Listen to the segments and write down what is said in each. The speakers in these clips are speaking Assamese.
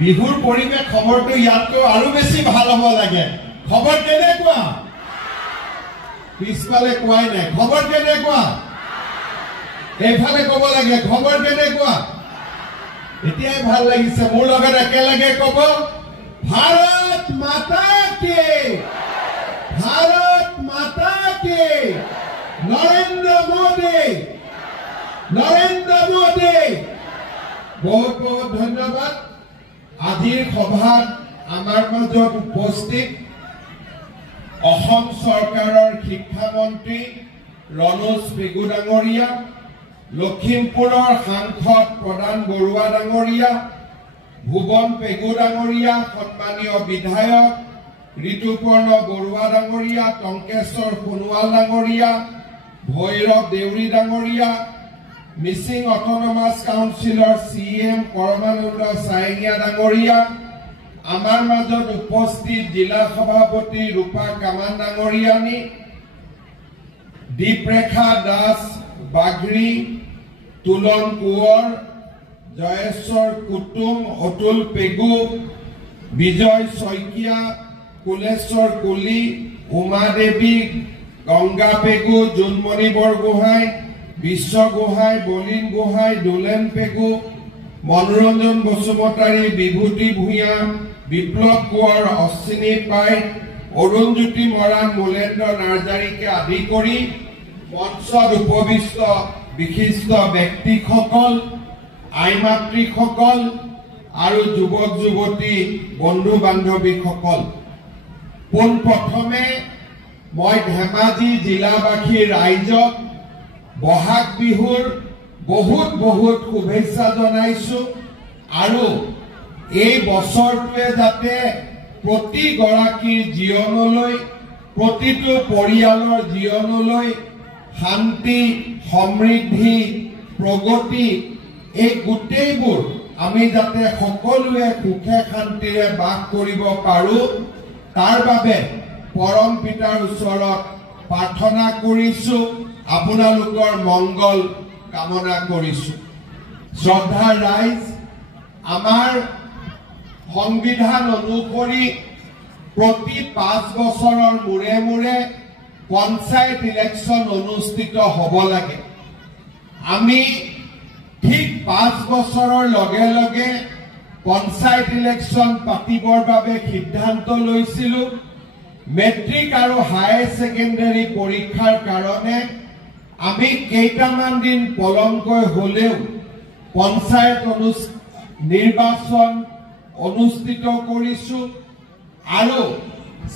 বিহুৰ পৰিৱেশ খবৰটো ইয়াতকৈ আৰু বেছি ভাল হ'ব লাগে। খবৰ কেনেকুৱা? পিছফালে কোৱাই নাই। খবৰ কেনেকুৱা? এইফালে ক'ব লাগে খবৰ কেনেকুৱা? এতিয়াই ভাল লাগিছে। মোৰ লগত একেলগে ক'ব, ভাৰত মাতা কি, ভাৰত মাতা কি, নৰেন্দ্ৰ মোদী, নৰেন্দ্ৰ মোদী। বহুত বহুত ধন্যবাদ। আজিৰ সভাত আমাৰ মাজত উপস্থিত অসম চৰকাৰৰ শিক্ষামন্ত্ৰী ৰণোজ পেগু ডাঙৰীয়া, লখিমপুৰৰ সাংসদ প্ৰধান বৰুৱা ডাঙৰীয়া, ভুৱন পেগু ডাঙৰীয়া, সন্মানীয় বিধায়ক ঋতুপৰ্ণ বৰুৱা ডাঙৰীয়া, টংকেশ্বৰ সোণোৱাল ডাঙৰীয়া, ভৈৰৱ দেউৰী ডাঙৰীয়া, মিচিং অট'নমাছ কাউন্সিলৰ CM পৰমানন্দ চাইঙীয়া ডাঙৰীয়া, আমাৰ মাজত উপস্থিত জিলা সভাপতি ৰূপা কামান ডাঙৰীয়ানী, দীপৰেখা দাস বাগৰি, তুলন কোঁৱৰ, জয়েশ্বৰ কুটুম, অতুল পেগু, বিজয় শইকীয়া, কুলেশ্বৰ কুলি, উমা দেৱী, গংগা পেগু, জোনমণি বৰগোহাঁই, বিশ্ব গোহাঁই, বলিন গোহাঁই, দোলেন পেগু, মনোৰঞ্জন বসুমতাৰী, বিভূতি ভূঞা, বিপ্লৱ কোঁৱৰ, অশ্বিনী পাই, অৰুণজ্যোতি মৰাণ, মূলেন্দ্ৰ নাৰ্জাৰীকে আদি কৰি মঞ্চত উপবিষ্ট বিশিষ্ট ব্যক্তিসকল, আই মাতৃসকল আৰু যুৱক যুৱতী বন্ধু বান্ধৱীসকল, পোনপ্ৰথমে মই ধেমাজি জিলাবাসী ৰাইজক বহাগ বিহুৰ বহুত বহুত শুভেচ্ছা জনাইছো আৰু এই বছৰটোৱে যাতে প্ৰতিগৰাকীৰ জীৱনলৈ, প্ৰতিটো পৰিয়ালৰ জীৱনলৈ শান্তি, সমৃদ্ধি, প্ৰগতি, এই গোটেইবোৰ আমি যাতে সকলোৱে সুখে শান্তিৰে বাস কৰিব পাৰো, তাৰ বাবে পৰম পিতাৰ ওচৰত প্ৰাৰ্থনা কৰিছো, আপোনালোকৰ মংগল কামনা কৰিছো। শ্ৰদ্ধা ৰাইজ, আমাৰ সংবিধান অনুসৰি প্ৰতি 5 বছৰৰ মূৰে মূৰে পঞ্চায়ত ইলেকশ্যন অনুষ্ঠিত হ'ব লাগে। আমি ঠিক 5 বছৰৰ লগে লগে পঞ্চায়ত ইলেকশ্যন পাতিবৰ বাবে সিদ্ধান্ত লৈছিলো। মেট্ৰিক আৰু হায়াৰ ছেকেণ্ডাৰী পৰীক্ষাৰ কাৰণে আমি কেইটামান দিন পলমকৈ হলেও পঞ্চায়ত নিৰ্বাচন অনুষ্ঠিত কৰিছো আৰু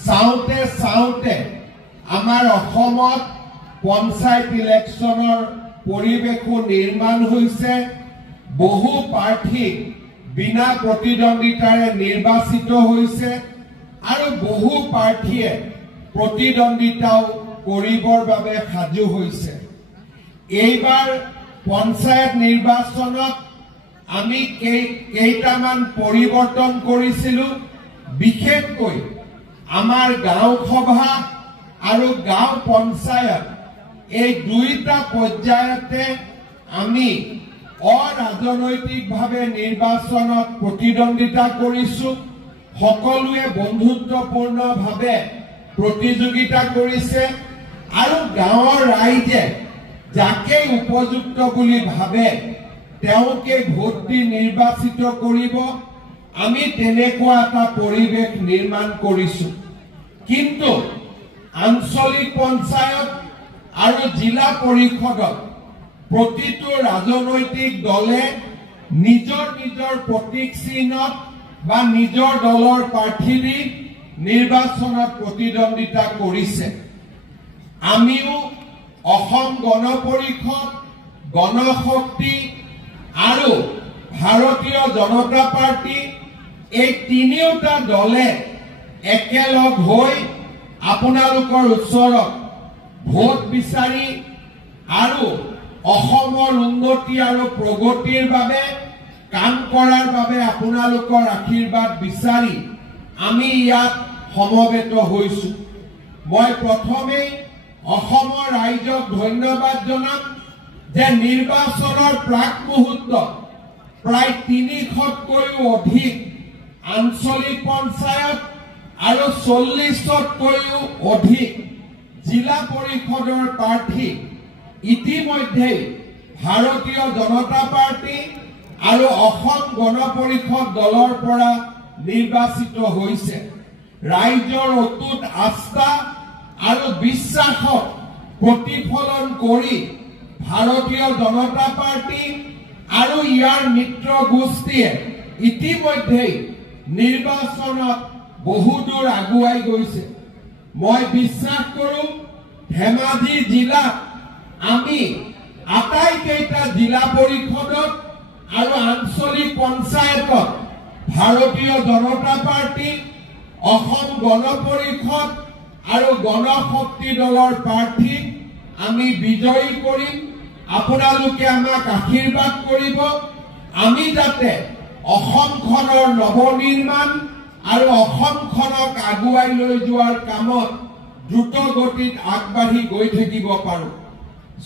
চাওঁতে চাওঁতে আমাৰ অসমত পঞ্চায়ত ইলেকশ্যনৰ পৰিৱেশো নিৰ্মাণ হৈছে। বহু প্ৰাৰ্থী বিনা প্ৰতিদ্বন্দ্বিতাৰে নিৰ্বাচিত হৈছে আৰু বহু প্ৰাৰ্থীয়ে প্ৰতিদ্বন্দ্বিতাও কৰিবৰ বাবে সাজু হৈছে। এইবাৰ পঞ্চায়ত নিৰ্বাচনত আমি কেইটামান পৰিৱৰ্তন কৰিছিলো। বিশেষকৈ আমাৰ গাঁও সভা আৰু গাঁও পঞ্চায়ত এই দুইটা পৰ্যায়তে আমি অৰাজনৈতিকভাৱে নিৰ্বাচনত প্ৰতিদ্বন্দ্বিতা কৰিছো। সকলোৱে বন্ধুত্বপূৰ্ণভাৱে প্ৰতিযোগিতা কৰিছে আৰু গাঁৱৰ ৰাইজে যাকে উপযুক্ত বুলি ভাবে তেওঁকে ভোট দি নিৰ্বাচিত কৰিব। আমি তেনেকুৱা এটা পৰিৱেশ নিৰ্মাণ কৰিছো। কিন্তু আঞ্চলিক পঞ্চায়ত আৰু জিলা পৰিষদত প্ৰতিটো ৰাজনৈতিক দলে নিজৰ নিজৰ প্ৰতীক চিহ্নত বা নিজৰ দলৰ প্ৰাৰ্থী দি নিৰ্বাচনত প্ৰতিদ্বন্দ্বিতা কৰিছে। আমিও অসম গণ পৰিষদ, গণশক্তি আৰু ভাৰতীয় জনতা পাৰ্টি এই তিনিওটা দলে একেলগ হৈ আপোনালোকৰ ওচৰত ভোট বিচাৰি আৰু অসমৰ উন্নতি আৰু প্ৰগতিৰ বাবে কাম কৰাৰ বাবে আপোনালোকৰ আশীৰ্বাদ বিচাৰি আমি ইয়াত সমবেত হৈছো। মই প্ৰথমেই অসমৰ ৰাইজক ধন্যবাদ জনাম যে নিৰ্বাচনৰ প্ৰাক মুহূৰ্তত প্ৰায় 300তকৈও অধিক আঞ্চলিক পঞ্চায়ত আৰু 40তকৈও অধিক জিলা পৰিষদৰ প্ৰাৰ্থী ইতিমধ্যে ভাৰতীয় জনতা পাৰ্টি আৰু অসম গণ পৰিষদ দলৰ পৰা নিৰ্বাচিত হৈছে। ৰাইজৰ অটুট আস্থা আৰু বিশ্বাসক প্ৰতিফলন কৰি ভাৰতীয় জনতা পাৰ্টি আৰু ইয়াৰ মিত্ৰ গোষ্ঠীয়ে ইতিমধ্যে নিৰ্বাচনত বহুদূৰ আগুৱাই গৈছে। মই বিশ্বাস কৰোঁ ধেমাজি জিলাত আমি আটাইকেইটা জিলা পৰিষদত আৰু আঞ্চলিক পঞ্চায়তত ভাৰতীয় জনতা পাৰ্টি, অসম গণ পৰিষদ আৰু গণশক্তি দলৰ প্ৰাৰ্থীক আমি বিজয়ী কৰিম। আপোনালোকে আমাক আশীৰ্বাদ কৰিব। আমি যাতে অসমখনৰ নৱনিৰ্মাণ আৰু অসমখনক আগুৱাই লৈ যোৱাৰ কামত দ্ৰুত গতিত আগবাঢ়ি গৈ থাকিব পাৰোঁ।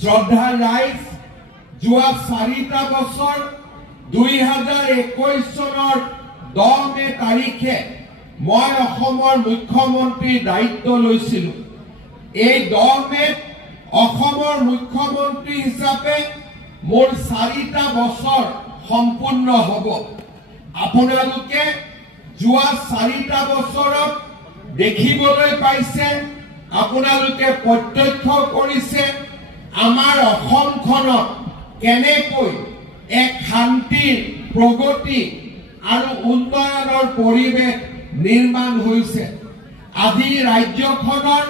শ্ৰদ্ধাৰ ৰাইজ, যোৱা 4টা বছৰ 2021 চনৰ 10 মে তাৰিখে মই অসমৰ মুখ্যমন্ত্ৰীৰ দায়িত্ব লৈছিলোঁ। এই 10 মেত অসমৰ মুখ্যমন্ত্ৰী হিচাপে মোৰ 4টা বছৰ সম্পূৰ্ণ হ'ব। আপোনালোকে যোৱা 4টা বছৰত দেখিবলৈ পাইছে, আপোনালোকে প্ৰত্যক্ষ কৰিছে আমাৰ অসমখনত কেনেকৈ এক শান্তিৰ, প্ৰগতি আৰু উন্নয়নৰ পৰিৱেশ নিৰ্মাণ হৈছে। আজি ৰাজ্যখনৰ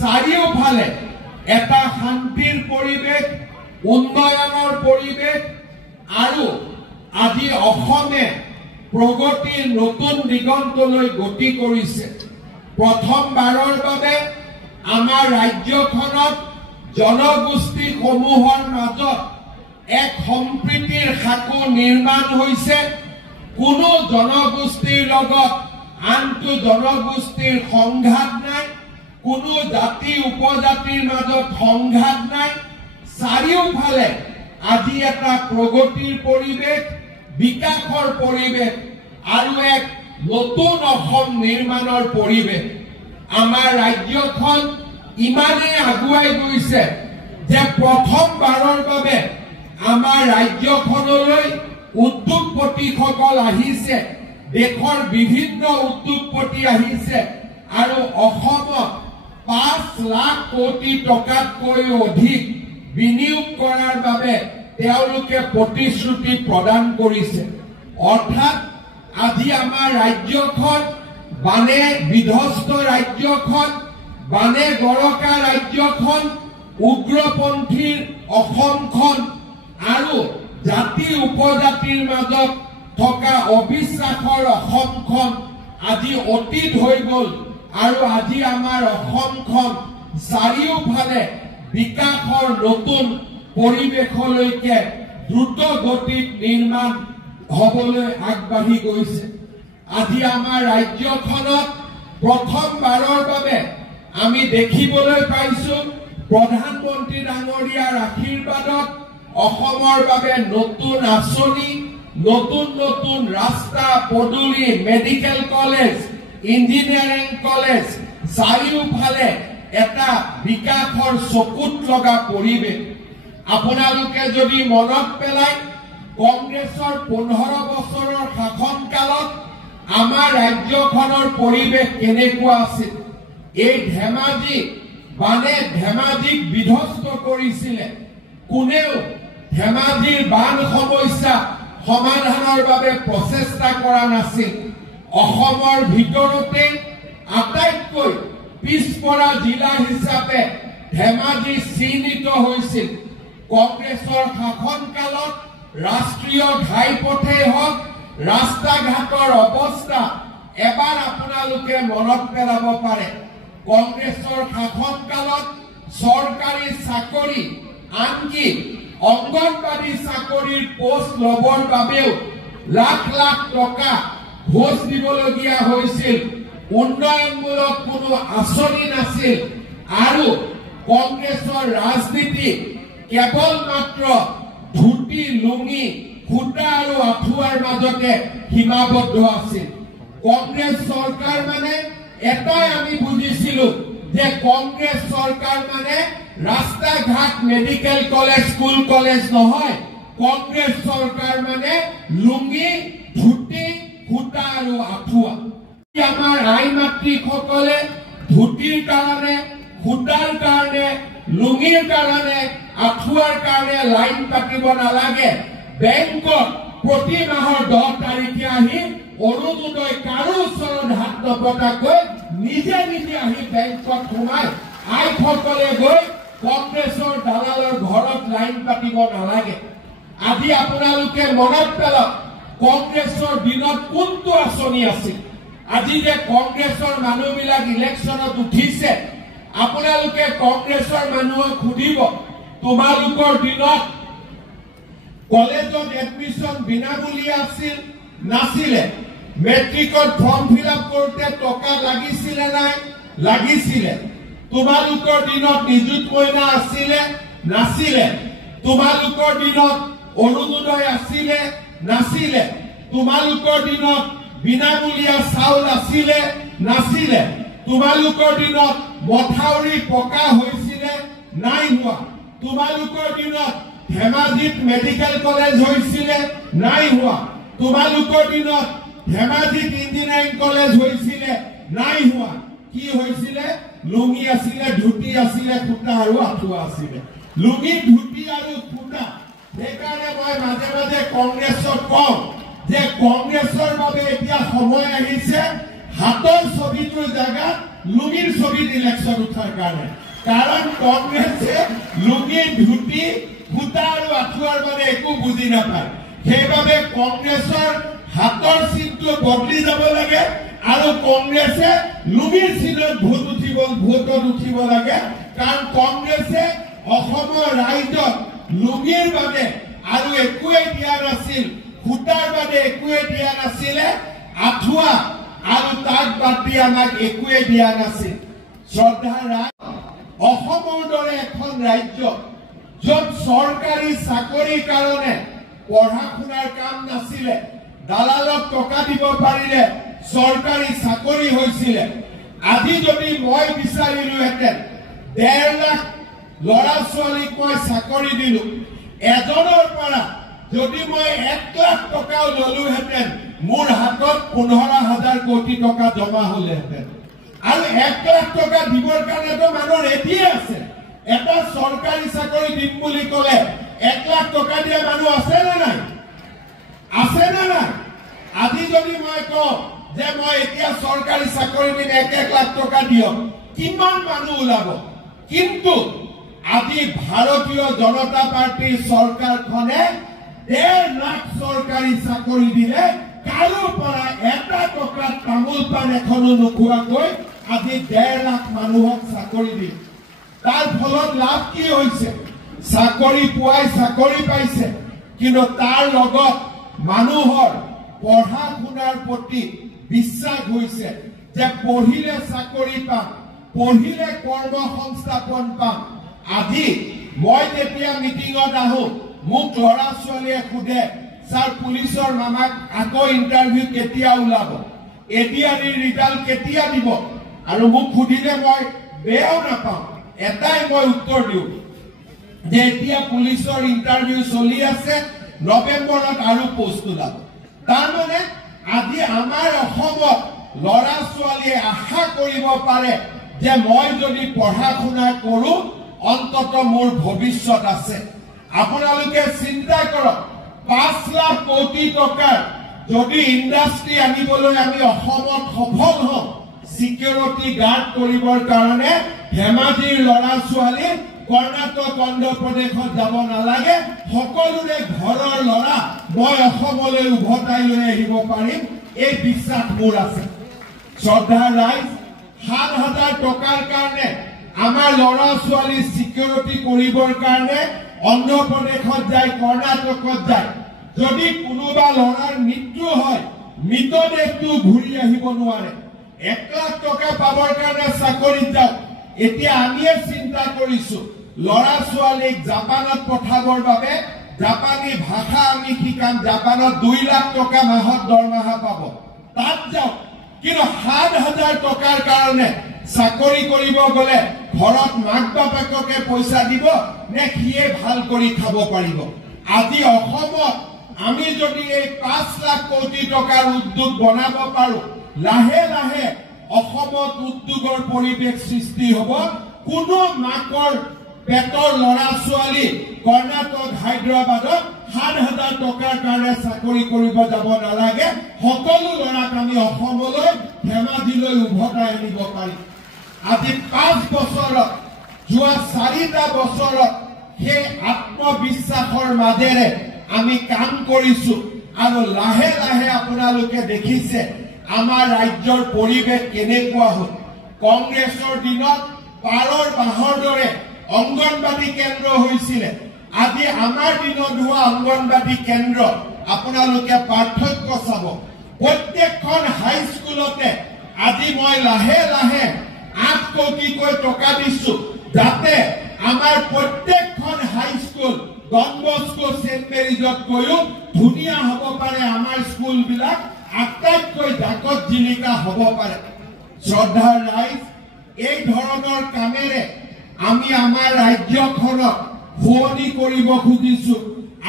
চাৰিওফালে এটা শান্তিৰ পৰিৱেশ, উন্নয়নৰ পৰিৱেশ আৰু আজি অসমে প্ৰগতিৰ নতুন দিগন্তলৈ গতি কৰিছে। প্ৰথমবাৰৰ বাবে আমাৰ ৰাজ্যখনত জনগোষ্ঠীসমূহৰ মাজত এক সম্প্ৰীতিৰ সাঁকো নিৰ্মাণ হৈছে। কোনো জনগোষ্ঠীৰ লগত আনটো জনগোষ্ঠীৰ সংঘাত নাই, কোনো জাতি উপজাতিৰ মাজত সংঘাত নাই। চাৰিওফালে আজি এটা প্ৰগতিৰ পৰিৱেশ, বিকাশৰ পৰিৱেশ আৰু এক নতুন অসম নিৰ্মাণৰ পৰিৱেশ। আমাৰ ৰাজ্যখন ইমানেই আগুৱাই গৈছে যে প্ৰথমবাৰৰ বাবে আমাৰ ৰাজ্যখনলৈ উদ্যোগপতিসকল আহিছে, দেশৰ বিভিন্ন উদ্যোগপতি আহিছে আৰু অসমত 5 লাখ কোটি টকাতকৈ অধিক বিনিয়োগ কৰাৰ বাবে তেওঁলোকে প্ৰতিশ্ৰুতি প্ৰদান কৰিছে। অৰ্থাৎ আজি আমাৰ ৰাজ্যখন বানে বিধ্বস্ত ৰাজ্যখন, বানে গৰকা ৰাজ্যখন, উগ্ৰপন্থীৰ অসমখন আৰু জাতি উপজাতিৰ মাজত থকা অবিশ্বাসৰ অসমখন আজি অতীত হৈ গ'ল আৰু আজি আমাৰ অসমখন চাৰিওফালে বিকাশৰ নতুন পৰিৱেশলৈকে দ্ৰুত গতিত নিৰ্মাণ হ'বলৈ আগবাঢ়ি গৈছে। আজি আমাৰ ৰাজ্যখনত প্ৰথমবাৰৰ বাবে আমি দেখিবলৈ পাইছোঁ প্ৰধানমন্ত্ৰী ডাঙৰীয়াৰ আশীৰ্বাদত অসমৰ বাবে নতুন আঁচনি, নতুন নতুন ৰাস্তা পদূলি, মেডিকেল কলেজ, ইঞ্জিনিয়াৰিং কলেজ, চাৰিওফালে এটা বিকাশৰ চকুত লগা পৰিৱেশ। আপোনালোকে যদি মনত পেলায়, কংগ্ৰেছৰ 15 বছৰৰ শাসনকালত আমাৰ ৰাজ্যখনৰ পৰিৱেশ কেনেকুৱা আছিল। এই ধেমাজি বানে ধেমাজিক বিধ্বস্ত কৰিছিলে। কোনেও ধেমাজিৰ বান সমস্যা সমাধানৰ বাবে প্ৰচেষ্টা কৰা নাছিল। অসমৰ ভিতৰতে আটাইতকৈ পিছপৰা জিলা হিচাপে ধেমাজি চিহ্নিত হৈছিল। কংগ্ৰেছৰ শাসনকালত ৰাষ্ট্ৰীয় ঘাইপথেই হওক, ৰাস্তা ঘাটৰ অৱস্থা এবাৰ আপোনালোকে মনত পেলাব পাৰে। কংগ্ৰেছৰ শাসনকালত চৰকাৰী চাকৰি, আনকি অংগনবাদী চাকৰিৰ পোষ্ট ল'বৰ বাবেও লাখ লাখ টকা ঘোষ দিবলগীয়া হৈছিল। উন্নয়নমূলক কোনো আঁচনি নাছিল আৰু কংগ্ৰেছৰ ৰাজনীতি কেৱল মাত্ৰ ধুতি, লুঙি, সূতা আৰু আঁঠুৱাৰ মাজতে সীমাবদ্ধ আছিল। কংগ্ৰেছ চৰকাৰ মানে এটাই আমি বুজিছিলো যে কংগ্ৰেছ চৰকাৰ মানে ৰাস্তা ঘাট মেডিকেল কলেজ স্কুল কলেজ নহয় কংগ্ৰেছ চৰকাৰ মানে লুঙ্গি ধুতি খুটা আৰু আঠুৱা আমাৰ আই মাতৃসকলে ধুতিৰ কাৰণে খুটাৰ কাৰণে লুঙ্গিৰ কাৰণে আঠুৱাৰ কাৰণে লাইন পাতিব নালাগে বেংকত প্ৰতি মাহৰ 10 তাৰিখে আহি অৰুণোদয় কাৰো ওচৰত হাত নপতাকৈ নিজে নিজে আহি বেংকত সোমাই আইসকলে গৈ কংগ্ৰেছৰ দালালৰ ঘৰত লাইন পাতিব নালাগে আজি আপোনালোকে মনত পেলাওক কংগ্ৰেছৰ দিনত কোনটো আঁচনি আছিল আজি যে কংগ্ৰেছৰ মানুহবিলাক ইলেকশ্যনত উঠিছে আপোনালোকে কংগ্ৰেছৰ মানুহক সুধিব তোমালোকৰ দিনত কলেজত এডমিশন বিনামূলীয়া আছিল নাছিলে মেট্ৰিকত ফৰ্ম ফিল আপ কৰোঁতে টকা লাগিছিলে নাই লাগিছিলে তোমালোকৰ দিনত নিযুত মইনা আছিলে নাছিলে তোমালোকৰ দিনত অৰুণোদয় আছিলে নাছিলে তোমালোকৰ দিনত বিনামূলীয়া চাউল আছিলে নাছিলে তোমালোকৰ দিনত মথাউৰি পকা হৈছিলে নাই হোৱা তোমালোকৰ দিনত ধেমাজিত মেডিকেল কলেজ হৈছিলে নাই হোৱা তোমালোকৰ দিনত ধেমাজিত ইঞ্জিনিয়াৰিং কলেজ হৈছিলে নাই হোৱা কি হৈছিলে লুঙ্গি আছিলে ধুতি আছিলে খুটা আৰু আঠুৱা আছিলে লুঙ্গি ধুতি আৰু খুটা সেইকাৰণে মই মাজে মাজে কংগ্ৰেছক কওঁ যে কংগ্ৰেছৰ বাবে এতিয়া সময় আহিছে হাতৰ ছবিটোৰ জায়গাত লুঙ্গিৰ ছবিত ইলেকশ্যন উঠাৰ কাৰণে কাৰণ কংগ্ৰেছে লুঙ্গি ধুতি খুটা আৰু আঠুৱাৰ মানে একো বুজি নাপায় সেইবাবে কংগ্ৰেছৰ হাতৰ চিনটো বদলি যাব লাগে আৰু কংগ্ৰেছে লুঙ্গিৰ চিনত ভোটত উঠিব লাগে কাৰণ কংগ্ৰেছে অসমৰ ৰাইজক লুঙ্গিৰ বাবে আৰু একোৱে দিয়া নাছিল খুটাৰ বাবে একোৱে দিয়া নাছিলে আঠুৱা আৰু তাক বাদ দি আমাক একোৱে দিয়া নাছিল শ্ৰদ্ধাৰ ৰাইজ অসমৰ দৰে এখন ৰাজ্য য'ত চৰকাৰী চাকৰিৰ কাৰণে পঢ়া শুনাৰ কাম নাছিলে দালালক টকা দিব পাৰিলে চৰকাৰী চাকৰি হৈছিলে আজি যদি মই বিচাৰিলোহেঁতেন 1.5 লাখ ল'ৰা ছোৱালীক মই চাকৰি দিলো এজনৰ পৰা যদি মই 1 লাখ টকাও ললোহেঁতেন মোৰ হাতত 15,000 কোটি টকা জমা হলেহেঁতেন আৰু 1 লাখ টকা দিবৰ কাৰণেতো মানুহ ৰেডি আছে এটা চৰকাৰী চাকৰি দিম বুলি ক'লে 1 লাখ টকা দিয়া মানুহ আছে নে নাই আজি যদি মই কওঁ যে মই এতিয়া চৰকাৰী চাকৰি দিম 1 লাখ টকা দিয়ক কিমান মানুহ ওলাব কিন্তু আজি ভাৰতীয় জনতা পাৰ্টিৰ চৰকাৰখনে 1.5 লাখ চৰকাৰী চাকৰি দিলে কাৰো পৰা এটা টকা তামোল পাণ এখনো নোখোৱাকৈ আজি 1.5 লাখ মানুহক চাকৰি দিয়ে তাৰ ফলত লাভ কি হৈছে চাকৰি পোৱাই চাকৰি পাইছে কিন্তু তাৰ লগত মানুহৰ পঢ়া শুনাৰ প্ৰতি বিশ্বাস হৈছে যে পঢ়িলে চাকৰি পাম পঢ়িলে কৰ্মসংস্থাপন পাম আজি মই যেতিয়া মিটিঙত আহো মোক ল'ৰা ছোৱালীয়ে সোধে স্যাৰ পুলিচৰ মামাক আকৌ ইণ্টাৰভিউ কেতিয়া ওলাব এডিআৰইৰ ৰিজাল্ট কেতিয়া দিব আৰু মোক সুধিলে মই বেয়াও নাপাওঁ এটাই মই উত্তৰ দিওঁ যে এতিয়া পুলিচৰ ইণ্টাৰভিউ চলি আছে নৱেম্বৰত আৰু পোষ্ট ওলাব তাৰমানে আজি আমাৰ অসমত ল'ৰা ছোৱালীয়ে আশা কৰিব পাৰে যে মই যদি পঢ়া শুনা কৰো অন্তত মোৰ ভৱিষ্যত আছে আপোনালোকে চিন্তা কৰক 5 লাখ কোটি টকাৰ যদি ইণ্ডাষ্ট্ৰি আনিবলৈ আমি অসমত সফল হওঁ সিকিউৰিটি গাৰ্ড কৰিবৰ কাৰণে ধেমাজিৰ ল'ৰা ছোৱালী কৰ্ণাটক অন্ধ্ৰ প্ৰদেশত যাব নালাগে সকলোৰে ঘৰৰ ল'ৰা মই অসমলৈ উভতাই লৈ আহিব পাৰিম এই বিশ্বাস মোৰ আছে শ্ৰদ্ধাৰ ৰাইজ 7,000 টকাৰ কাৰণে আমাৰ ল'ৰা ছোৱালী সিকিউৰিটি কৰিবৰ কাৰণে অন্ধ্ৰ প্ৰদেশত যায় কৰ্ণাটকত যায় যদি কোনোবা ল'ৰাৰ মৃত্যু হয় মৃতদেহটো ঘূৰি আহিব নোৱাৰে 1 লাখ টকা পাবৰ কাৰণে চাকৰিত যাওক এতিয়া আমিয়ে চিন্তা কৰিছো ল'ৰা ছোৱালীক জাপানত পঠাবৰ বাবে জাপানী ভাষা আমি শিকাম জাপানত 2 লাখ টকা মাহত দৰমহা পাব তাত যাওক কিন্তু ৭,০০০ টকাৰ কাৰণে চাকৰি কৰিব গলে ঘৰত মাক বাপেককে পইচা দিব নে সিয়ে ভাল কৰি খাব পাৰিব আজি অসমত আমি যদি এই ৫ লাখ কোটি টকাৰ উদ্যোগ বনাব পাৰো লাহে লাহে অসমত উদ্যোগৰ পৰিৱেশ সৃষ্টি হ'ব কোনো মাকৰ পেটৰ লৰা ছোৱালী কৰ্ণাটক হায়দৰাবাদত ৭,০০০ টকাৰ কাৰণে চাকৰি কৰিব যাব নালাগে সকলো লৰাক আমি অসমলৈ ধেমাজিলৈ উভতাই আনিব পাৰিম আজি ৫ বছৰত যোৱা ৪টা বছৰত সেই আত্মবিশ্বাসৰ মাজেৰে আমি কাম কৰিছো আৰু লাহে লাহে আপোনালোকে দেখিছে আমাৰ ৰাজ্যৰ পৰিৱেশ কেনেকুৱা হ'ল কংগ্ৰেছৰ দিনত পাৰৰ বাহৰ দৰে অংগনবাদী কেন্দ্ৰ হৈছিল আজি আমাৰ দিনত হোৱা অংগনবাদী কেন্দ্ৰ আপোনালোকে পাৰ্থক্য চাব প্ৰত্যেকখন হাইস্কুলতে আজি মই লাহে লাহে ৮ কোটিকৈ টকা দিছো যাতে আমাৰ প্ৰত্যেকখন হাইস্কুল ডন বস্কো সেন্ট মেৰিজতকৈও ধুনীয়া হ'ব পাৰে আমাৰ স্কুলবিলাক আটাইতকৈ জাকত জিলিকা হ'ব পাৰে শ্ৰদ্ধাৰ ৰাইজ এই ধৰণৰ কামেৰে আমি আমাৰ ৰাজ্যখনক শুৱনি কৰিব খুজিছো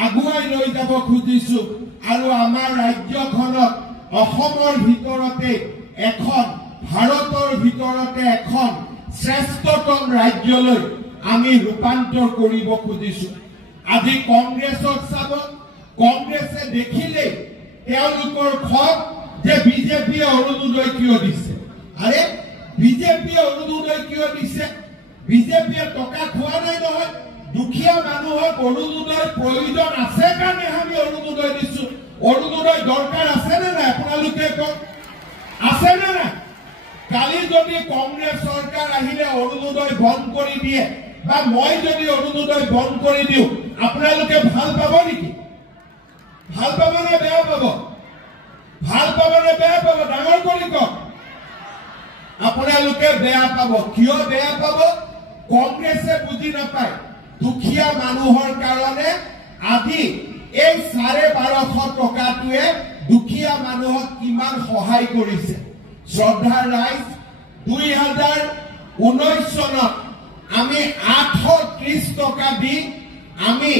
আগুৱাই লৈ যাব খুজিছো আৰু আমাৰ ৰাজ্যখনক অসমৰ ভিতৰতে এখন ভাৰতৰ ভিতৰতে এখন শ্ৰেষ্ঠতম ৰাজ্যলৈ আমি ৰূপান্তৰ কৰিব খুজিছো আজি কংগ্ৰেছক চাব কংগ্ৰেছে দেখিলে তেওঁলোকৰ খক যে বিজেপিয়ে অৰুণোদয় কিয় দিছে আৰে বিজেপিয়ে অৰুণোদয় কিয় দিছে বিজেপিয়ে টকা খোৱা নাই নহয় দুখীয়া মানুহক অৰুণোদয় প্ৰয়োজন আছে কাৰণে আমি অৰুণোদয় দিছো অৰুণোদয় দৰকাৰ আছে নে নাই আপোনালোকে কওক আছে নে নাই কালি যদি কংগ্ৰেছ চৰকাৰ আহিলে অৰুণোদয় বন্ধ কৰি দিয়ে বা মই যদি অৰুণোদয় বন্ধ কৰি দিওঁ আপোনালোকে ভাল পাব নেকি ভাল পাব নে বেয়া পাব ভাল পাব নে বেয়া পাব ডাঙৰ কৰি কওক আপোনালোকে বেয়া পাব কিয় বেয়া পাব কংগ্ৰেছে বুজি নাপায় দুখীয়া মানুহৰ কাৰণে আজি এই ১২৫০ টকাটোৱে দুখীয়া মানুহক কিমান সহায় কৰিছে শ্ৰদ্ধাৰ ৰাইজ ২০১৯ চনত আমি ৮৩০ টকা দি আমি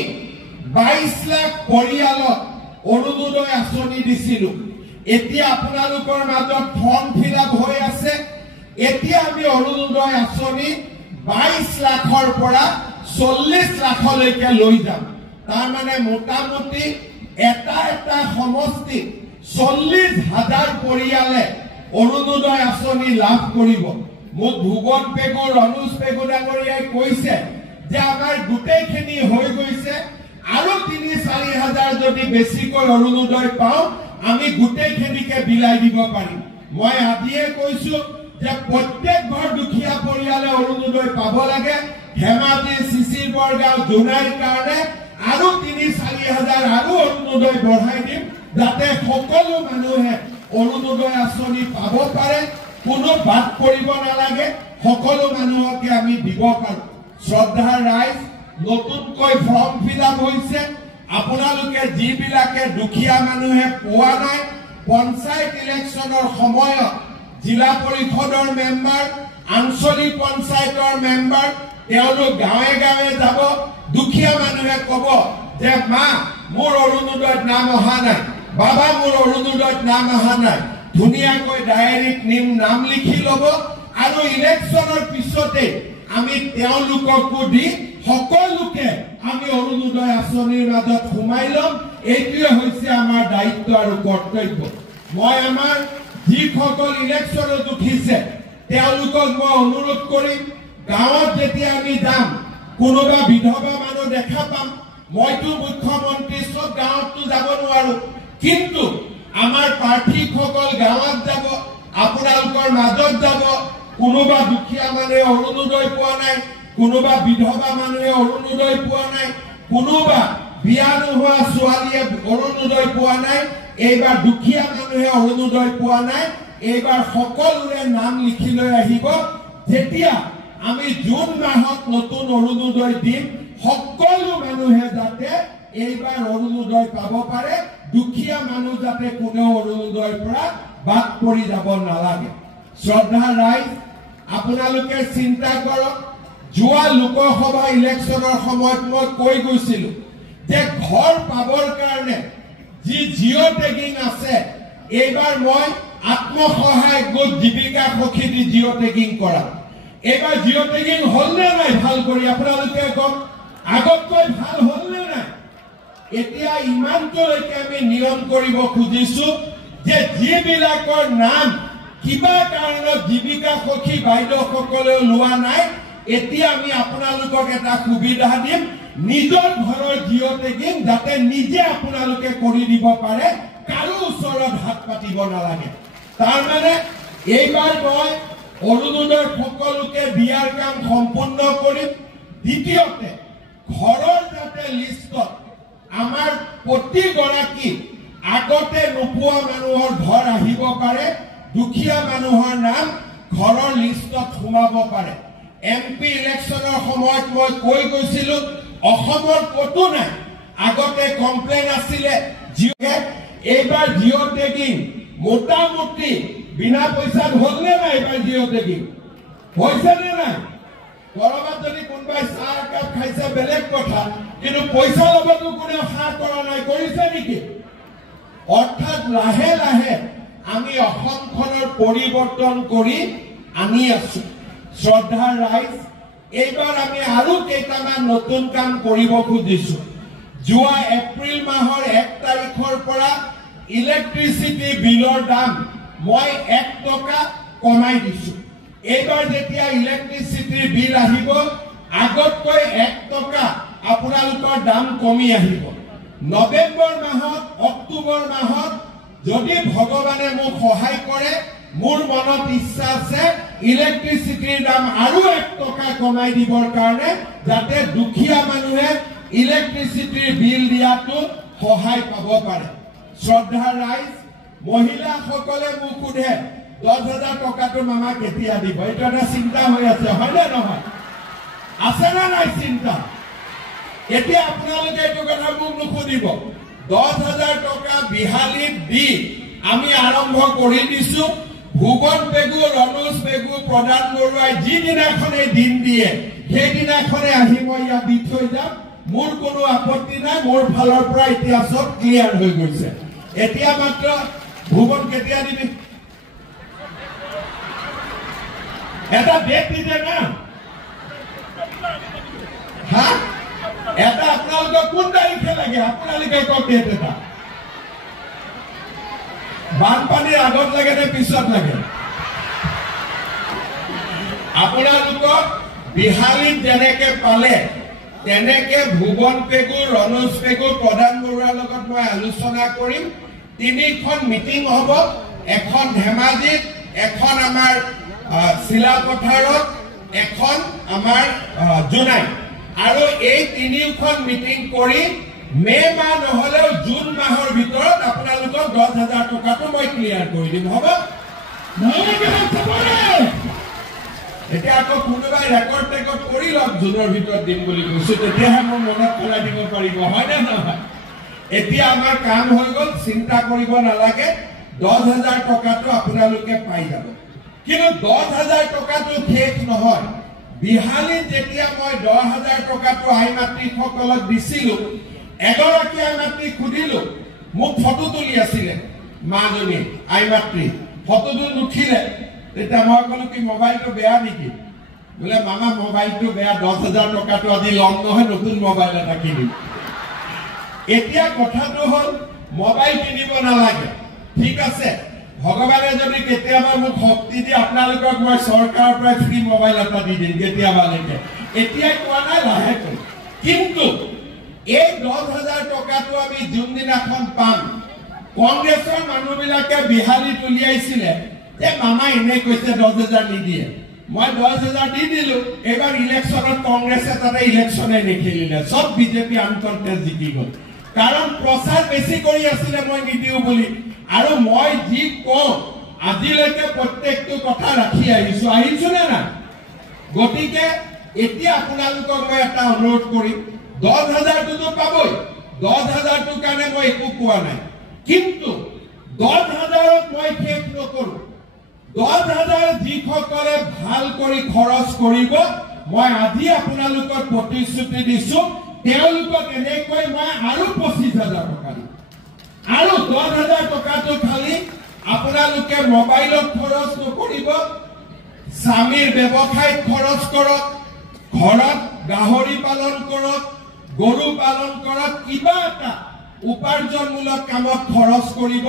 ২২ লাখ পৰিয়ালক অৰুণোদয় আঁচনি দিছিলো এতিয়া আপোনালোকৰ মাজত ফৰ্ম ফিল আপ হৈ আছে এতিয়া আমি অৰুণোদয় আঁচনি ২২ লাখৰ পৰা ৪০ লাখলৈকে লৈ যাম তাৰ মানে মোটামুটি এটা সমষ্টি ৪০,০০০ পৰিয়ালে অৰুণোদয় আঁচনি লাভ কৰিব মোক ভুৱন পেগু ৰনোজ পেগু ডাঙৰীয়াই কৈছে যে আমাৰ গোটেইখিনি হৈ গৈছে আৰু ৩-৪ হাজাৰ যদি বেছিকৈ অৰুণোদয় পাওঁ আমি গোটেইখিনিকে বিলাই দিব পাৰিম মই আজিয়ে কৈছো যে প্ৰত্যেক ঘৰ দুখীয়া পৰিয়ালে অৰুণোদয় পাব লাগে ধেমাজি চিচিৰ বৰগাঁও জোনাইৰ কাৰণে আৰু ৩-৪ হাজাৰ আৰু অৰুণোদয় বঢ়াই দিম যাতে সকলো মানুহে অৰুণোদয় আঁচনি পাব পাৰে কোনো বাদ কৰিব নালাগে সকলো মানুহকে আমি দিব পাৰো শ্ৰদ্ধাৰ ৰাইজ নতুনকৈ ফৰ্ম ফিল আপ হৈছে আপোনালোকে যিবিলাকে দুখীয়া মানুহে পোৱা নাই পঞ্চায়ত ইলেকশ্যনৰ সময়ত জিলা পৰিষদৰ মেম্বাৰ আঞ্চলিক পঞ্চায়তৰ মেম্বাৰ তেওঁলোক গাঁৱে গাঁৱে যাব দুখীয়া মানুহে কব যে মা মোৰ অৰুণোদয়ত নাম অহা নাই বাবা মোৰ অৰুণোদয়ত নাম অহা নাই ধুনীয়াকৈ ডায়েৰীত নাম লিখি ল'ব আৰু ইলেকশ্যনৰ পিছতে আমি তেওঁলোককো দি সকলোকে আমি অৰুণোদয় আঁচনিৰ মাজত সোমাই ল'ম এইটোৱে হৈছে আমাৰ দায়িত্ব আৰু কৰ্তব্য মই আমাৰ যিসকল ইলেকশ্যনত উঠিছে তেওঁলোকক মই অনুৰোধ কৰিম গাঁৱত যেতিয়া আমি যাম কোনোবা বিধৱা মানুহ দেখা পাম মইতো মুখ্যমন্ত্ৰী সব গাঁৱততো যাব নোৱাৰো কিন্তু আমাৰ প্ৰাৰ্থীসকল গাঁৱত যাব আপোনালোকৰ মাজত যাব কোনোবা দুখীয়া মানুহে অৰুণোদয় পোৱা নাই কোনোবা বিধৱা মানুহে অৰুণোদয় পোৱা নাই কোনোবা বিয়া নোহোৱা ছোৱালীয়ে অৰুণোদয় পোৱা নাই এইবাৰ দুখীয়া মানুহে অৰুণোদয় পোৱা নাই এইবাৰ সকলোৰে নাম লিখি লৈ আহিব যেতিয়া আমি জুন মাহত নতুন অৰুণোদয় দিম সকলো মানুহে যাতে এইবাৰ অৰুণোদয় পাব পাৰে দুখীয়া মানুহ যাতে কোনো অৰুণোদয়ৰ পৰা বাদ পৰি যাব নালাগে শ্ৰদ্ধা ৰাইজ আপোনালোকে চিন্তা কৰক যোৱা লোকসভা ইলেকশ্যনৰ সময়ত মই কৈ গৈছিলো যে ঘৰ পাবৰ কাৰণে যি জিঅ' টেগিং আছে এইবাৰ মই আত্মসহায়ক গোট জীৱিকা সখী দি জিঅ' টেগিং কৰা এইবাৰ জিঅ' টেগিং হলনে নাই ভাল কৰি আপোনালোকে কওক আগতকৈ ভাল হলনে নাই এতিয়া ইমানলৈকে আমি নিয়ম কৰিব খুজিছো যে যিবিলাকৰ নাম কিবা কাৰণত জীৱিকা সখী বাইদেউসকলে লোৱা নাই এতিয়া আমি আপোনালোকক এটা সুবিধা দিম নিজৰ ঘৰৰ জিঅ' টেগিং যাতে নিজে আপোনালোকে কৰি দিব পাৰে কাৰো ওচৰত হাত পাতিব নালাগে তাৰ মানে এইবাৰ মই অৰুণোদয় সকলোকে দিয়াৰ কাম সম্পূৰ্ণ কৰিম দ্বিতীয়তে ঘৰৰ যাতে লিষ্টত আমাৰ প্ৰতিগৰাকী আগতে নোপোৱা মানুহৰ ঘৰ আহিব পাৰে দুখীয়া মানুহৰ নাম ঘৰৰ লিষ্টত সোমাব পাৰে এমপি ইলেকশ্যনৰ সময়ত মই কৈ গৈছিলো অসমৰ কতো নাই আগতে কমপ্লেইন আছিলে এইবাৰ জিঅ' টেগিং মোটামুটি বিনা পইচাত হলনে নাই এইবাৰ জিঅ' টেগিং হৈছেনে নাই কৰবাত যদি কোনোবাই চাহ একাপ খাইছে বেলেগ কথা কিন্তু পইচা ল'বতো কোনেও সাহ কৰা নাই কৰিছে নেকি অৰ্থাৎ লাহে লাহে আমি অসমখনৰ পৰিৱৰ্তন কৰি আনি আছো শ্ৰদ্ধা ৰাইজ এইবাৰ আমি আৰু কেইটামান নতুন কাম কৰিব খুজিছো যোৱা এপ্ৰিল মাহৰ 1 তাৰিখৰ পৰা ইলেক্ট্ৰিচিটি বিলৰ দাম মই 1 টকা কমাই দিছো এইবাৰ যেতিয়া ইলেক্ট্ৰিচিটিৰ বিল আহিব আগতকৈ 1 টকা আপোনালোকৰ দাম কমি আহিব নৱেম্বৰ মাহত অক্টোবৰ মাহত যদি ভগৱানে মোক সহায় কৰে মোৰ মনত ইচ্ছা আছে ইলেক্ট্ৰিচিটিৰ দাম আৰু 1 টকা কমাই দিবৰ কাৰণে যাতে দুখীয়া মানুহে ইলেক্ট্ৰিচিটিৰ বিল দিয়াটো সহায় পাব পাৰে শ্ৰদ্ধা ৰাইজ মহিলাসকলে মোক সোধে 10,000 টকাটো মামা কেতিয়া দিব এইটো এটা চিন্তা হৈ আছে হয়নে নহয় আছে না নাই চিন্তা এতিয়া আপোনালোকে এইটো কথা মোক নুসুধিব 10,000 টকা বিহালীত দি আমি আৰম্ভ কৰি দিছো ভুৱন পেগু ৰনোজ পেগু প্ৰধান বৰুৱাই যিদিনাখনে দিন দিয়ে সেইদিনাখনে আহি মই ইয়াত দি থৈ যাম মোৰ কোনো আপত্তি নাই মোৰ ফালৰ পৰা এতিয়া সব ক্লিয়াৰ হৈ গৈছে এতিয়া মাত্ৰ ভুৱন কেতিয়া দিবি এটা ডেট দিছে না হা এটা আপোনালোকক কোন তাৰিখে লাগে আপোনালোকে কওক ডেট এটা বানপানীৰ আগত লাগে নে পিছত লাগে আপোনালোকক বিহালীত যেনেকে পালে তেনেকে ভুৱন পেগু ৰনোজ পেগু প্ৰধান বৰুৱাৰ লগত মই আলোচনা কৰিম 3খন মিটিং হ'ব এখন ধেমাজিত এখন আমাৰ শিলাপথাৰত এখন আমাৰ জুনাই আৰু এই 3খন মিটিং কৰি মে মাহ নহলেও জুন মাহৰ ভিতৰত আপোনালোকক 10,000 টকাটো মই ক্লিয়াৰ কৰি দিম হ'ব এতিয়া আকৌ কোনোবাই ৰেকৰ্ড কৰি লওক জুনৰ ভিতৰত দিম বুলি কৈছো তেতিয়াহে মোৰ মনত পেলাই দিব পাৰিব হয়নে নহয় এতিয়া আমাৰ কাম হৈ গ'ল চিন্তা কৰিব নালাগে 10,000 টকাটো আপোনালোকে পাই যাব কিন্তু 10,000 টকাটো শেষ নহয় বিহালীত যেতিয়া মই 10,000 টকাটো আই মাতৃসকলক দিছিলো এগৰাকী আই মাতৃক সুধিলো মোক ফটো তুলি আছিলে মাজনী আই মাতৃ ফটোটো নুঠিলে তেতিয়া মই ক'লো কি মোবাইলটো বেয়া নেকি বোলে মামা মোবাইলটো বেয়া 10,000 টকাটো আজি লম নহয় নতুন মোবাইল এটা কিনিম এতিয়া কথাটো হ'ল মোবাইল কিনিব নালাগে ঠিক আছে ভগৱানে যদি কেতিয়াবা মোক শক্তি দিয়ে আপোনালোকক মই চৰকাৰৰ পৰা ফ্ৰী মোবাইল এটা দি দিম কেতিয়াবালৈকে এতিয়া কোৱা নাই লাহেকৈ কিন্তু এই 10,000 টকাটো আমি যোনদিনাখন পাম কংগ্ৰেছৰ মানুহবিলাকে বিহালীত উলিয়াইছিলে যে মামা এনে কৈছে 10,000 নিদিয়ে মই 10,000 দি দিলো এবাৰ ইলেকশ্যনত কংগ্ৰেছে তাতে ইলেকশ্যনে নেখেলিলে সব বিজেপি আনকণ্টেষ্ট জিকি গ'ল কাৰণ প্ৰচাৰ বেছি কৰি আছিলে মই নিদিও বুলি আৰু মই যি কওঁ আজিলৈকে প্ৰত্যেকটো কথা ৰাখি আহিছো নে না গতিকে এতিয়া আপোনালোকক মই এটা অনুৰোধ কৰিম 10,000টো পাবই 10,000টোৰ কাৰণে মই একো কোৱা নাই কিন্তু 10,000ত মই শেষ নকৰো 10,000 যিসকলে ভাল কৰি খৰচ কৰিব মই আজি আপোনালোকৰ প্ৰতিশ্ৰুতি দিছো তেওঁলোকক এনেকৈ মই আৰু 25,000 টকা দিম আৰু 10,000 টকাটো খালি আপোনালোকে মোবাইলত খৰচ নকৰিব স্বামীৰ ব্যৱসায়ত খৰচ কৰক ঘৰত গাহৰি পালন কৰক গৰু পালন কৰক কিবা এটা উপাৰ্জনমূলক কামত খৰচ কৰিব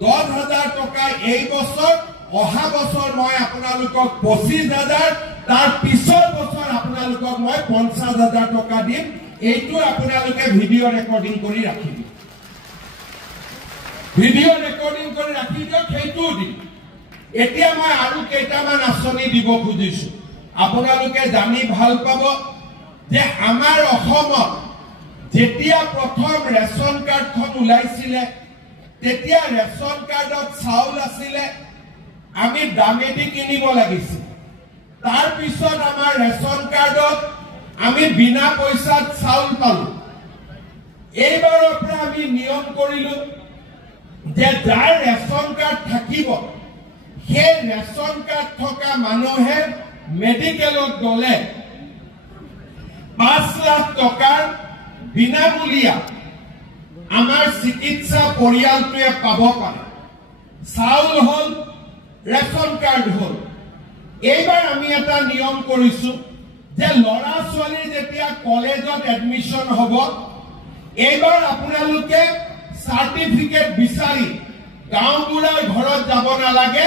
10,000 টকা এই বছৰ অহা বছৰ মই আপোনালোকক 25,000 তাৰ পিছৰ বছৰ আপোনালোকক মই 50,000 টকা দিম এইটো আপোনালোকে ভিডিঅ' ৰেকৰ্ডিং কৰি ৰাখিব ভিডিঅ' ৰেকৰ্ডিং কৰি ৰাখি দিয়ক সেইটো দিম এতিয়া মই আৰু কেইটামান আঁচনি দিব খুজিছো আপোনালোকে জানি ভাল পাব যে আমাৰ অসমত যেতিয়া প্ৰথম ৰেচন কাৰ্ডখন ওলাইছিলে তেতিয়া ৰেচন কাৰ্ডত চাউল আছিলে আমি দামেদি কিনিব লাগিছিল তাৰ পিছত আমাৰ ৰেচন কাৰ্ডত আমি বিনা পইচাত চাউল পালো এইবাৰৰ পৰা আমি নিয়ম কৰিলো যে যাৰ ৰেচন কাৰ্ড থাকিব সেই ৰেচন কাৰ্ড থকা মানুহে মেডিকেলত গলে 5 লাখ টকাৰ বিনামূলীয়া আমাৰ চিকিৎসা পৰিয়ালটোৱে পাব পাৰে চাউল হল ৰেচন কাৰ্ড হল এইবাৰ আমি এটা নিয়ম কৰিছো যে লৰা ছোৱালী যেতিয়া কলেজত এডমিশন হ'ব এইবাৰ আপোনালোকে সাৰ্টিফিকেট বিচাৰি গাঁওবুঢ়াৰ ঘৰত যাব নালাগে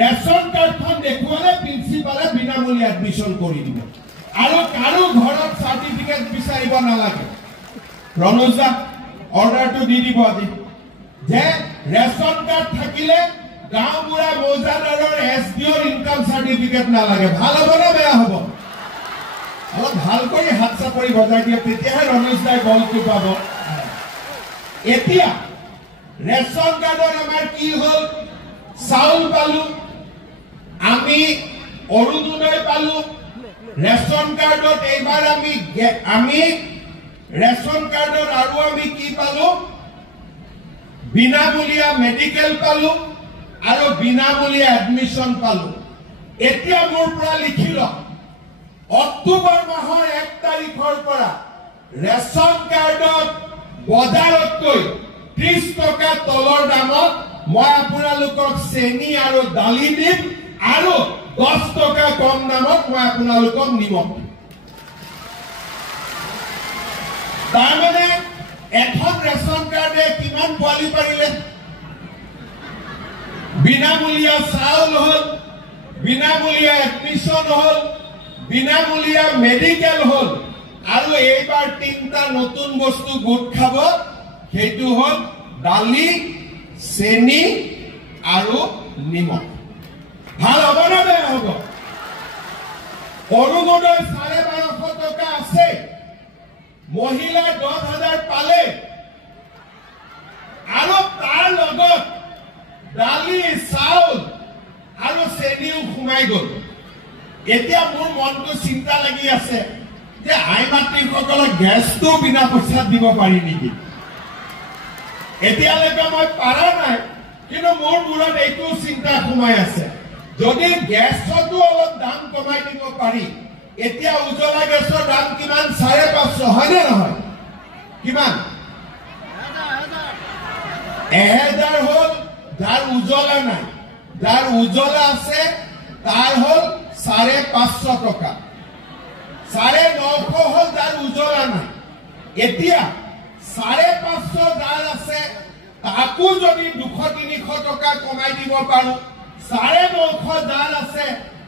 ৰেচন কাৰ্ডখন দেখুৱালে প্ৰিন্সিপালে বিনামূলীয়া এডমিশন কৰি দিব আৰু কাৰো ঘৰত সাৰ্টিফিকেট বিচাৰিব নালাগে ৰণুজা অৰ্ডাৰটো দি দিব আজি যে ৰেচন কাৰ্ড থাকিলে গাঁওবুঢ়া মৌজাদাৰৰ এছডিঅ'ৰ ইনকাম সাৰ্টিফিকেট নালাগে ভাল হ'ব না বেয়া হ'ব অলপ ভাল কৰি হাত চাপৰি বজাই দিয়ে তেতিয়াহে ৰণুজদাই বলটো পাব এতিয়া ৰেচন কাৰ্ডৰ আমাৰ কি হল চাউল পালো আমি অৰুণোদয় পালো ৰেচন কাৰ্ডত এইবাৰ আমি ৰেচন কাৰ্ডত আৰু আমি কি পালো বিনামূলীয়া মেডিকেল পালো আৰু বিনামূলীয়া এডমিশন পালো এতিয়া মোৰ পৰা লিখি লওক অক্টোবৰ মাহৰ 1 তাৰিখৰ পৰা ৰেচন কাৰ্ডত বজাৰতকৈ 30 টকা তলৰ দামত মই আপোনালোকক চেনি আৰু দালি দিম আৰু 10 টকা কম দামত মই আপোনালোকক নিমখ দিম তাৰমানে এখন ৰেচন কাৰ্ডে কিমান পোৱালি পাৰিলে বিনামূলীয়া চাউল হল বিনামূলীয়া এডমিশন হল বিনামূলীয়া মেডিকেল হল আৰু এইবাৰ 3টা নতুন বস্তু গোট খাব সেইটো হল দালি চেনি আৰু নিমখ ভাল হ'ব না বেয়া হ'ব অৰুণোদয় 1250 টকা আছে মহিলা 10,000 পালে আৰু তাৰ লগত দালি চাউল আৰু চেনিও সোমাই গল এতিয়া মোৰ মনটো চিন্তা লাগি আছে যে আই মাতৃসকলক গেছটো বিনা পইচাত দিব পাৰি নেকি এতিয়ালৈকে মই পাৰা নাই কিন্তু মোৰ মূৰত এইটো চিন্তা সোমাই আছে যদি গেছটো অলপ দাম কমাই দিব পাৰি এতিয়া উজ্জ্বলা গেছৰ দাম কিমান 550 হয় নে নহয় কিমান 1000 হল যাৰ উজ্জ্বলা নাই যাৰ উজ্জ্বলা আছে তাৰ হল 550 টকা 950 হল যাৰ উজ্জ্বলা নাই এতিয়া 550 যাৰ আছে তাকো যদি 200-300 টকা কমাই দিব পাৰো 950 যাৰ আছে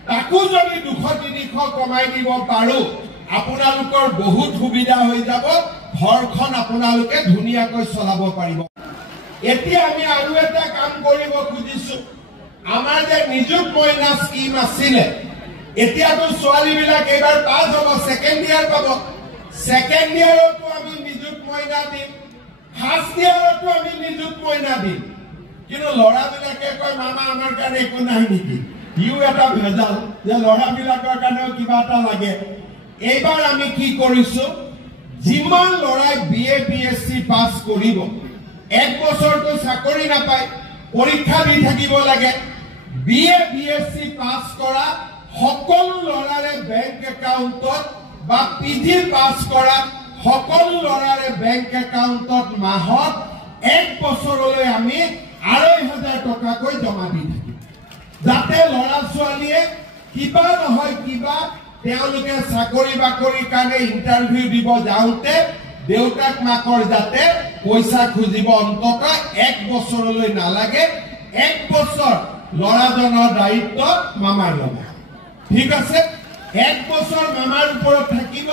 তাকো যদি 200-300 কমাই দিব পাৰো আপোনালোকৰ বহুত সুবিধা হৈ যাব ঘৰখন আপোনালোকে ধুনীয়াকৈ চলাব পাৰিব এতিয়া আমি আৰু এটা কাম কৰিব খুজিছো আমাৰ যে নিযুত মইনা স্কিম আছিলে এতিয়াতো ছোৱালী বিলাক এবাৰ পাছ হ'ব সেকেন্ড ইয়াৰ পাব সেকেন্ড ইয়াৰতো আমি নিযুত মইনা দিম ফাৰ্স্ট ইয়াৰতো আমি নিযুত মইনা দিম কিন্তু লৰা বিলাকে কয় মামা আমাৰ কাৰণে একো নাই নেকি ইউ এটা ভেজাল যে লৰা বিলাকৰ কাৰণে কিবা এটা লাগে এইবাৰ আমি কি কৰিছো যিমান লৰাই বিএ বিএসসি পাস কৰিব এক বছৰটো চাকৰি নাপায় পৰীক্ষা দি থাকিব লাগে বিএ বিএসসি পাস কৰা সকলো লৰাৰে বেংক একাউণ্টত বা পিজি পাস কৰা সকলো লৰাৰে বেংক একাউণ্টত মাহত 1 বছৰলৈ আমি 2,500 টকাকৈ জমা দি থাকিম যাতে লৰা ছোৱালীয়ে কিবা নহয় কিবা তেওঁলোকে চাকৰি বাকৰিৰ কাৰণে ইন্টাৰভিউ দিব যাওঁতে দেউতাক মাকৰ যাতে পইচা খুজিব অন্তত 1 বছৰলৈ নালাগে 1 বছৰ লৰাজনৰ দায়িত্ব মামাৰ লগত ঠিক আছে 1 বছৰ মামাৰ ওপৰত থাকিব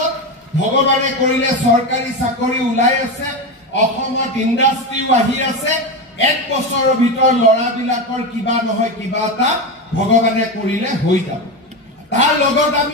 ভগৱানে কৰিলে চৰকাৰী চাকৰি ওলাই আছে অসমত ইণ্ডাষ্ট্ৰীও আহি আছে 1 বছৰৰ ভিতৰত লৰাবিলাকৰ কিবা নহয় কিবা এটা ভগৱানে কৰিলে হৈ যাব তাৰ লগত আমি